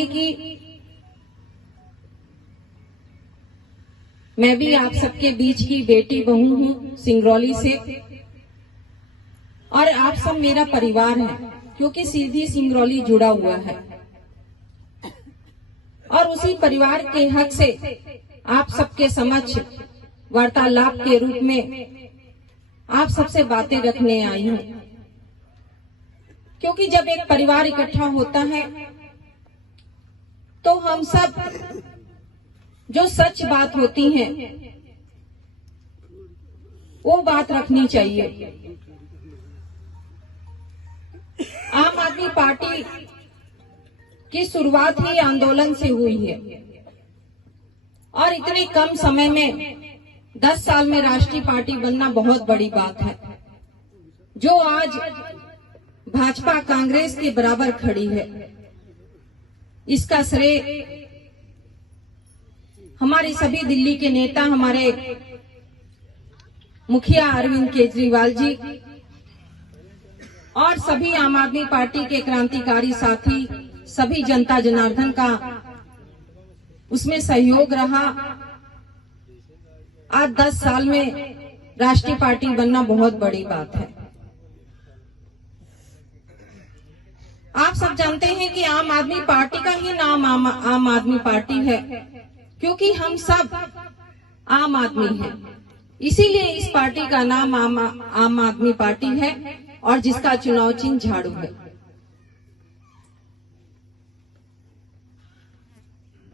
चाहूंगी कि मैं भी आप सबके बीच की बेटी बहू हूं सिंगरौली से, और आप सब मेरा परिवार है क्योंकि सीधी सिंगरौली जुड़ा हुआ है। और उसी परिवार के हक से आप सबके समक्ष वार्तालाप के रूप में आप सबसे बातें रखने आई हूं, क्योंकि जब एक परिवार इकट्ठा होता है तो हम सब जो सच बात होती है वो बात रखनी चाहिए। आम आदमी पार्टी की शुरुआत ही आंदोलन से हुई है और इतने कम समय में 10 साल में राष्ट्रीय पार्टी बनना बहुत बड़ी बात है, जो आज भाजपा कांग्रेस के बराबर खड़ी है। इसका श्रेय हमारे सभी दिल्ली के नेता, हमारे मुखिया अरविंद केजरीवाल जी और सभी आम आदमी पार्टी के क्रांतिकारी साथी, सभी जनता जनार्दन का उसमें सहयोग रहा। आज 10 साल में राष्ट्रीय पार्टी बनना बहुत बड़ी बात है। आप सब जानते हैं कि आम आदमी पार्टी का ही नाम आम आदमी पार्टी है, क्योंकि हम सब आम आदमी हैं। इसीलिए इस पार्टी का नाम आम आदमी पार्टी है और जिसका चुनाव चिन्ह झाड़ू है।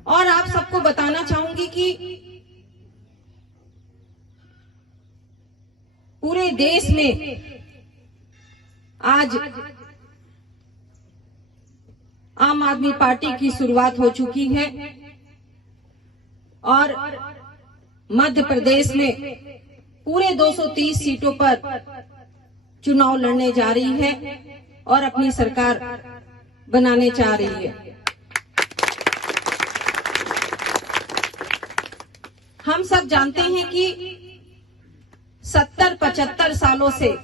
और आप सबको बताना चाहूंगी कि पूरे देश में आज आम आदमी पार्टी की शुरुआत हो चुकी है और मध्य प्रदेश में पूरे 230 सीटों पर चुनाव लड़ने जा रही है और अपनी सरकार बनाने चाह रही है। हम सब जानते हैं कि 70-75 सालों से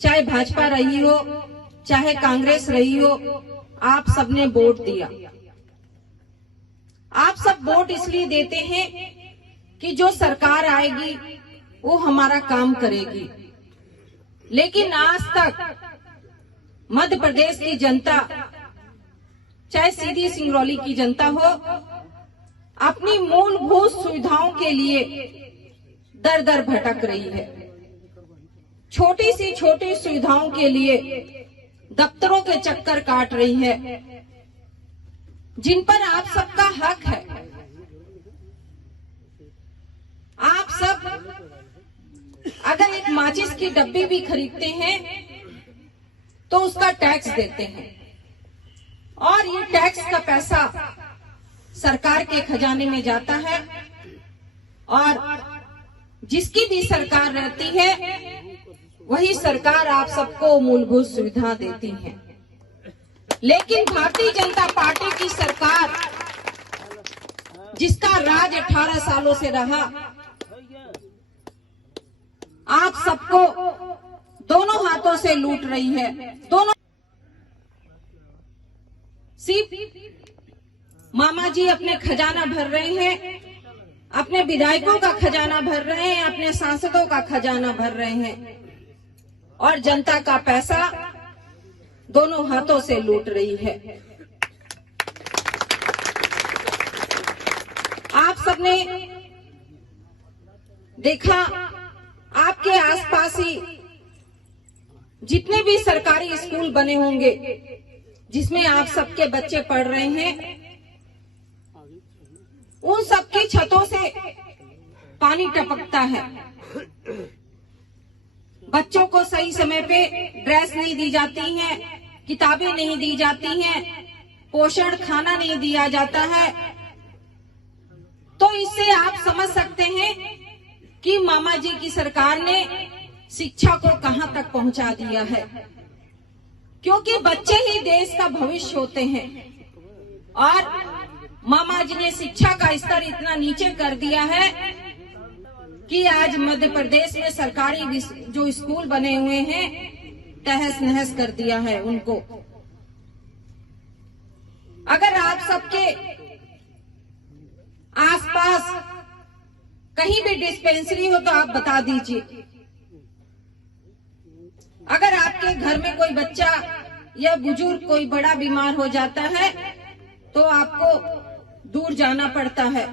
चाहे भाजपा रही हो चाहे कांग्रेस रही हो, आप सबने वोट दिया। आप सब वोट इसलिए देते हैं कि जो सरकार आएगी वो हमारा काम करेगी, लेकिन आज तक मध्य प्रदेश की जनता, चाहे सीधी सिंगरौली की जनता हो, अपनी मूलभूत सुविधाओं के लिए दर दर भटक रही है। छोटी सी छोटी सुविधाओं के लिए दफ्तरों के चक्कर काट रही है, जिन पर आप सबका हक है। आप सब अगर एक माचिस की डब्बी भी खरीदते हैं तो उसका टैक्स देते हैं, और ये टैक्स का पैसा सरकार के खजाने में जाता है, और जिसकी भी सरकार रहती है वही सरकार आप सबको मूलभूत सुविधा देती है। लेकिन भारतीय जनता पार्टी की सरकार, जिसका राज 18 सालों से रहा, आप सबको दोनों हाथों से लूट रही है। दोनों सिर्फ मामा जी अपने खजाना भर रहे हैं, अपने विधायकों का खजाना भर रहे हैं, अपने सांसदों का खजाना भर रहे हैं, और जनता का पैसा दोनों हाथों से लूट रही है। आप सबने देखा, आपके आसपास ही जितने भी सरकारी स्कूल बने होंगे जिसमें आप सबके बच्चे पढ़ रहे हैं, उन सबकी छतों से पानी टपकता है। बच्चों को सही समय पे ड्रेस नहीं दी जाती है, किताबें नहीं दी जाती हैं, पोषण खाना नहीं दिया जाता है। तो इससे आप समझ सकते हैं कि मामा जी की सरकार ने शिक्षा को कहां तक पहुंचा दिया है, क्योंकि बच्चे ही देश का भविष्य होते हैं। और मामा जी ने शिक्षा का स्तर इतना नीचे कर दिया है कि आज मध्य प्रदेश में सरकारी जो स्कूल बने हुए हैं तहस नहस कर दिया है उनको। अगर आप सबके आसपास कहीं भी डिस्पेंसरी हो तो आप बता दीजिए। अगर आपके घर में कोई बच्चा या बुजुर्ग कोई बड़ा बीमार हो जाता है तो आपको दूर जाना पड़ता है।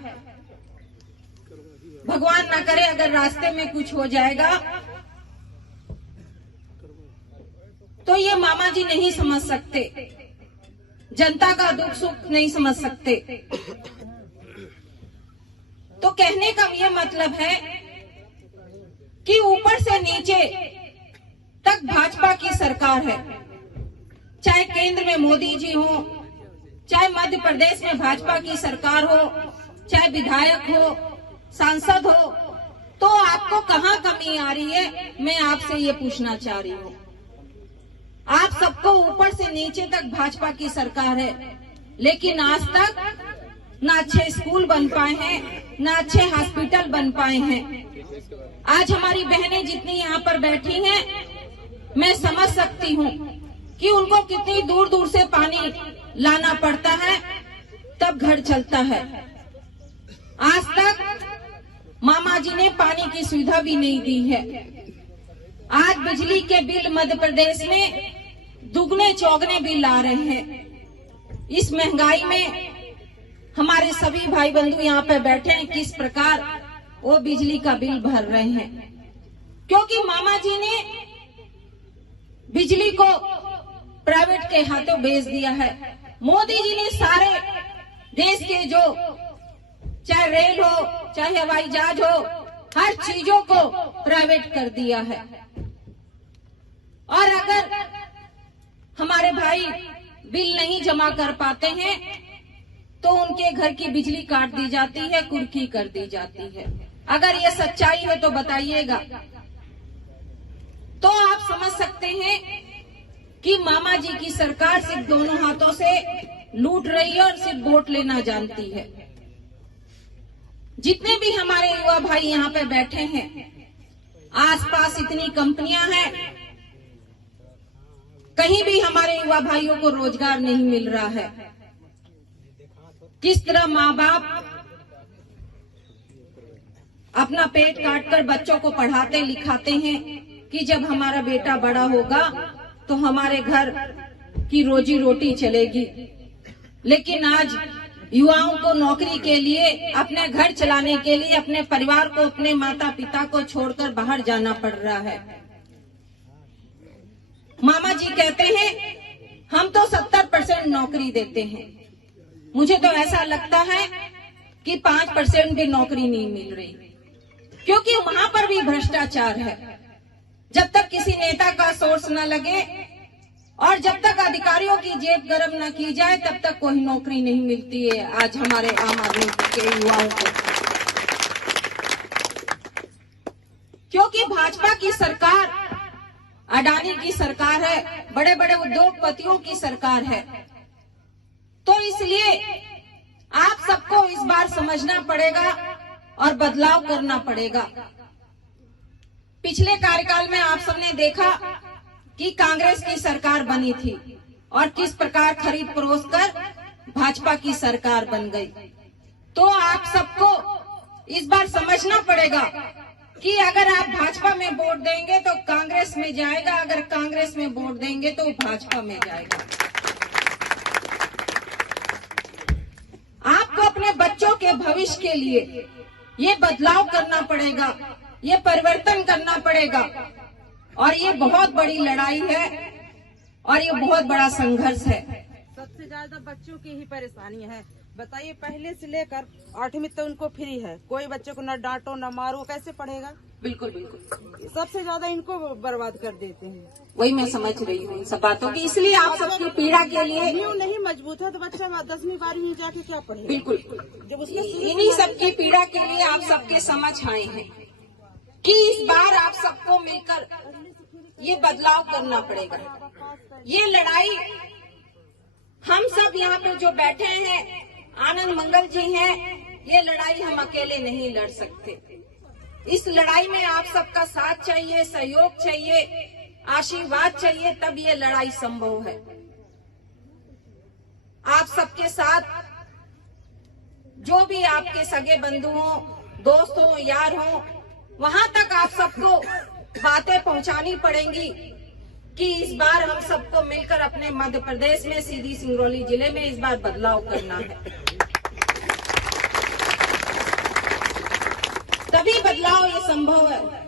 भगवान ना करे अगर रास्ते में कुछ हो जाएगा तो ये मामा जी नहीं समझ सकते, जनता का दुख सुख नहीं समझ सकते। तो कहने का ये मतलब है कि ऊपर से नीचे तक भाजपा की सरकार है, चाहे केंद्र में मोदी जी हो, चाहे मध्य प्रदेश में भाजपा की सरकार हो, चाहे विधायक हो, सांसद हो, तो आपको कहाँ कमी आ रही है, मैं आपसे ये पूछना चाह रही हूँ। आप सबको ऊपर से नीचे तक भाजपा की सरकार है, लेकिन आज तक ना अच्छे स्कूल बन पाए हैं, ना अच्छे हॉस्पिटल बन पाए हैं। आज हमारी बहनें जितनी यहाँ पर बैठी हैं, मैं समझ सकती हूँ कि उनको कितनी दूर दूर से पानी लाना पड़ता है तब घर चलता है। आज तक मामा जी ने पानी की सुविधा भी नहीं दी है। आज बिजली के बिल मध्य प्रदेश में दुगने चौगने बिल आ रहे हैं। इस महंगाई में हमारे सभी भाई बंधु यहाँ पे बैठे हैं, किस प्रकार वो बिजली का बिल भर रहे हैं, क्योंकि मामा जी ने बिजली को प्राइवेट के हाथों बेच दिया है। मोदी जी ने सारे देश के जो चाहे रेल हो, चाहे हवाई जहाज हो, हर चीजों को प्राइवेट कर दिया है। और अगर हमारे भाई बिल नहीं जमा कर पाते हैं तो उनके घर की बिजली काट दी जाती है, कुर्की कर दी जाती है। अगर ये सच्चाई है तो बताइएगा। तो आप समझ सकते हैं कि मामा जी की सरकार सिर्फ दोनों हाथों से लूट रही है और सिर्फ वोट लेना जानती है। जितने भी हमारे युवा भाई यहाँ पे बैठे हैं, आसपास इतनी कंपनियां हैं, कहीं भी हमारे युवा भाइयों को रोजगार नहीं मिल रहा है। किस तरह माँ बाप अपना पेट काटकर बच्चों को पढ़ाते लिखाते हैं कि जब हमारा बेटा बड़ा होगा तो हमारे घर की रोजी रोटी चलेगी, लेकिन आज युवाओं को नौकरी के लिए, अपने घर चलाने के लिए, अपने परिवार को, अपने माता पिता को छोड़कर बाहर जाना पड़ रहा है। मामा जी कहते हैं हम तो 70% नौकरी देते हैं। मुझे तो ऐसा लगता है कि 5% भी नौकरी नहीं मिल रही, क्योंकि वहां पर भी भ्रष्टाचार है। जब तक किसी नेता का सोर्स न लगे और जब तक अधिकारियों की जेब गर्म न की जाए तब तक कोई नौकरी नहीं मिलती है आज हमारे आम आदमी के युवाओं को। क्योंकि भाजपा की सरकार अडानी की सरकार है, बड़े बड़े उद्योगपतियों की सरकार है। तो इसलिए आप सबको इस बार समझना पड़ेगा और बदलाव करना पड़ेगा। पिछले कार्यकाल में आप सबने देखा कि कांग्रेस की सरकार बनी थी और किस प्रकार खरीद परोस कर भाजपा की सरकार बन गई। तो आप सबको इस बार समझना पड़ेगा कि अगर आप भाजपा में वोट देंगे तो कांग्रेस में जाएगा, अगर कांग्रेस में वोट देंगे तो भाजपा में जाएगा। आपको अपने बच्चों के भविष्य के लिए ये बदलाव करना पड़ेगा, ये परिवर्तन करना पड़ेगा। और ये बहुत बड़ी लड़ाई है और ये बहुत बड़ा संघर्ष है। सबसे ज्यादा बच्चों की ही परेशानी है। बताइए, पहले से लेकर 8वीं तक उनको फ्री है, कोई बच्चे को न डांटो न मारो, कैसे पढ़ेगा? बिल्कुल बिल्कुल, सबसे ज्यादा इनको बर्बाद कर देते हैं। वही मैं समझ रही हूँ इन सब बातों की, इसलिए आप सबकी पीड़ा के लिए न्यू नहीं मजबूत है तो बच्चा 10वीं 12वीं में जाके क्या पढ़ेगा? बिल्कुल, जब उसने इन्हीं सबकी पीड़ा के लिए आप सबके समझ आए हैं कि इस बार आप सबको मिलकर ये बदलाव करना पड़ेगा। ये लड़ाई हम सब यहाँ पे जो बैठे हैं, आनंद मंगल जी हैं, ये लड़ाई हम अकेले नहीं लड़ सकते। इस लड़ाई में आप सबका साथ चाहिए, सहयोग चाहिए, आशीर्वाद चाहिए, तब ये लड़ाई संभव है। आप सबके साथ जो भी आपके सगे बंधु हो, दोस्त हो, यार हो, वहां तक आप सबको बातें पहुंचानी पड़ेंगी कि इस बार हम सबको मिलकर अपने मध्य प्रदेश में सीधी सिंगरौली जिले में इस बार बदलाव करना है। तभी बदलाव ये संभव है।